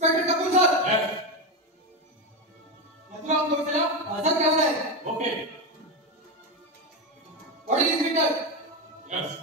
Inspector Kapoor sir, Mathura गोडसेला Azad घ्यायला आहे. Okay. Body is return. Yes.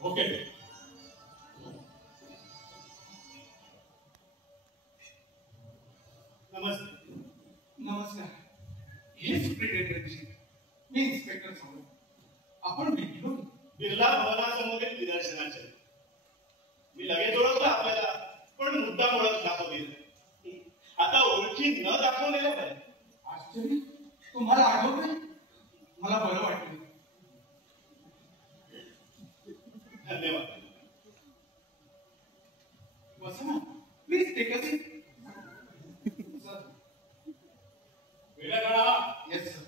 Okay. नमस्कार. हे सुप्रिटेंडंट मी इन्स्पेक्टर सावंत. आपण भेटलो बिर्ला भवनासमोरील निदर्शनाचे. मी लगेच ओळखलं आपल्याला, पण मुद्दाम ओळख दाखवली. आता ओळखी न दाखवलेल्या बरं. आश्चर्य, तुम्हाला आठवत नाही? मला बरं वाटलं. धन्यवाद. बसा ना please. Take a seat. Sir. वेळा काढा. Yes sir.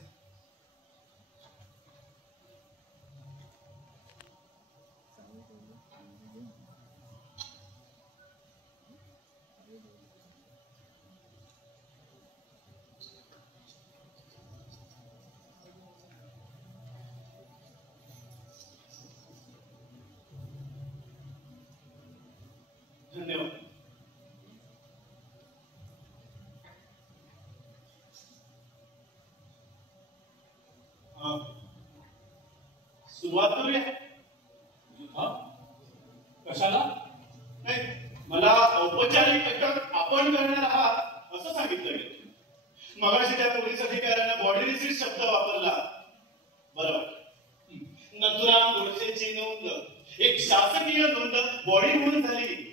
धन्यवाद. सुरुवात करूया. कशाला? नाही, मला औपचारिक अटक आपण करणार आहात असं सांगितलं गेलं. मगाशी त्या पोलीस अधिकाऱ्यानं बॉडी रिसीट शब्द वापरला. बरोबर. नथुराम गोडसेची नोंद एक शासकीय नोंद बॉडी म्हणून झाली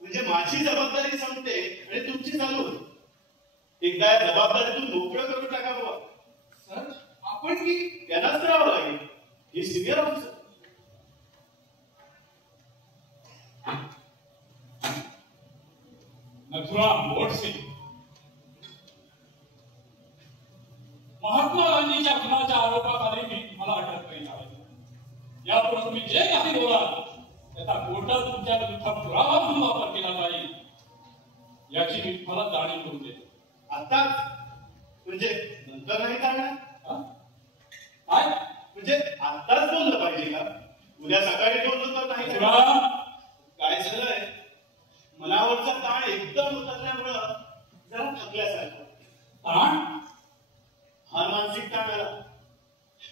म्हणजे माझी जबाबदारी संपते आणि तुमची चालू होते. एकदा या जबाबदारीतून मोकळं करून टाका बाबा. सर आपण की त्यांनाच करावं लागेल. ही सिनियर ऑफिसर. नथुराम गोडसे महात्मा गांधीच्या खुनाच्या आरोपाखाली मला अटक करण्यात आली. यापुढे तुम्ही जे काही बोलाल त्याचा कोर्टात तुमच्या विरुद्ध पुरावा म्हणून वापर केला जाईल याची मी तुम्हाला जाणीव करून देतो. आताच म्हणजे नंतर नाही चालणार? काय म्हणजे आताच बोललं पाहिजे का? उद्या सकाळी बोललो तर नाही? काय झालंय, मनावरचा ताण एकदम उतरल्यामुळं जरा थकल्यासारखं. ताण? हा मानसिक ताण आला.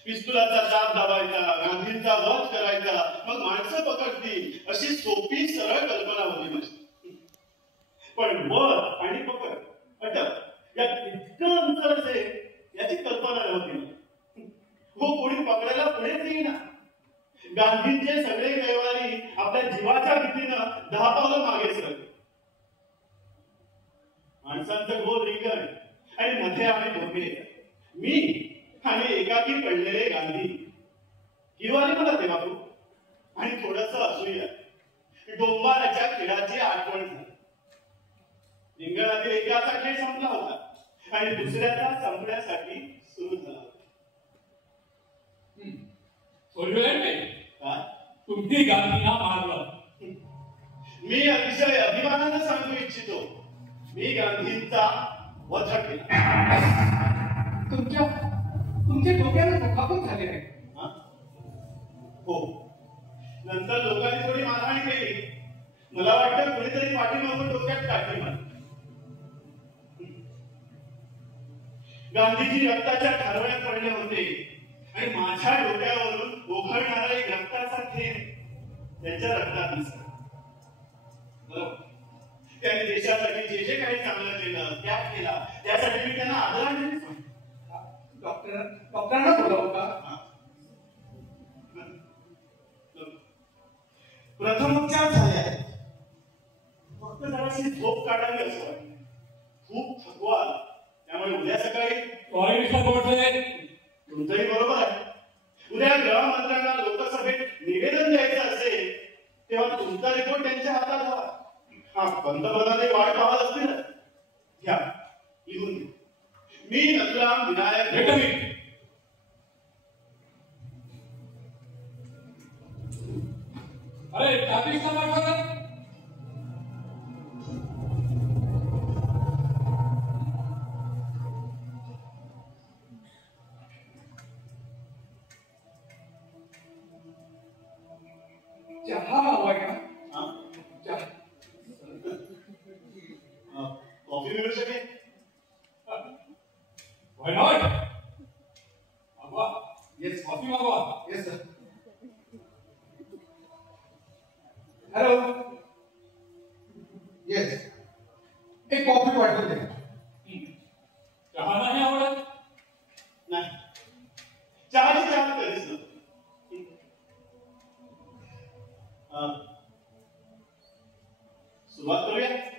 पिस्तुलाचा चाप दाबायचा, गांधींचा वध करायचा, मग माणसं पकडतील अशी सोपी सरळ कल्पना होती माझी. पण वध आणि पकड, अटक यात इतकं अंतर असेल याची कल्पना नव्हती. हो, कोणी पकडायला पुढेच येईना. गांधींचे सगळे कैवारी आपल्या जीवाच्या भीतीनं 10 पावलं मागे सरकले. माणसांचं गोल रिंगण आणि मध्ये आम्ही धोके, मी आणि एकाकी पडलेले गांधी. किरवाली मला ते बापू आणि थोडस असूया. डोंबाराच्या खेळाची आठवण झाली. रिंगणातील एकाचा खेळ संपला होता आणि दुसऱ्याचा संपण्यासाठी सुरू झाला होता. तुम्ही गांधींना मारलं. मी अतिशय अभिमानानं सांगू इच्छितो, मी गांधींचा वध केला. तुमच्या डोक्याला दुखापत झाले आहे? हो. नंतर लोकांनी थोडी मारहाण केली. मला वाटतं कुणीतरी पाठीमागून डोक्यात टाकली मला. गांधीजी रक्ताच्या ठारवण्यात पडले होते आणि माझ्या डोक्यावरून ओघळणारा एक रक्ताचा थेंब त्यांच्या रक्तात दिसला. बरोबर. त्यांनी देशासाठी जे जे काही चांगलं केलं, त्याग केला, त्यासाठी मी त्यांना आदरांजली सांगतो. डॉक्टरांना बोलावं का? प्रथमोपचार झाले आहेत. फक्त जराशी झोप काढावी असं वाटतं. खूप थकवा आला. त्यामुळे उद्या सकाळी तुमचंही बरोबर आहे. उद्या गृहमंत्र्यांना लोकसभेत निवेदन द्यायचं असेल तेव्हा तुमचा रिपोर्ट त्यांच्या हातात हवा. हा पंतप्रधान वाट पाहत असतील. घ्या लिहून घ्या. मी नथुराम विनायक भेटवी. अरे ट्रॅफिक समाज चहा हवाय का? चहा. कॉफी मिळू शकेल. Why not? मागवा. येस कॉफी मागवा. Yes sir. हॅलो. येस. एक कॉफी पाठवून द्या. चहा नाही आवडत. नाही चहाची चहा कधीच नव्हती. सुरुवात करूया.